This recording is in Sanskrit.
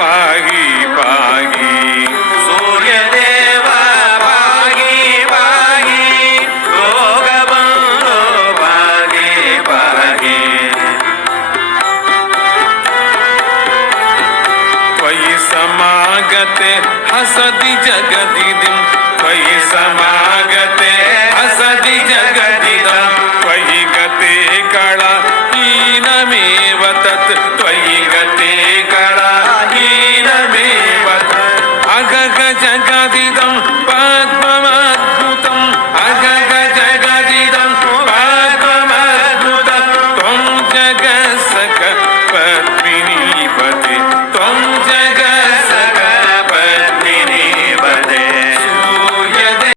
पाहि पाहि सूर्यदेव पाहि पाहि लोकबन्धो पाहि पाहि त्वयि समागते हसदि जगदिदिं त्वयि समागते हसदि जगदिदं त्वयि गते कला हीनमेव तत् त्वयि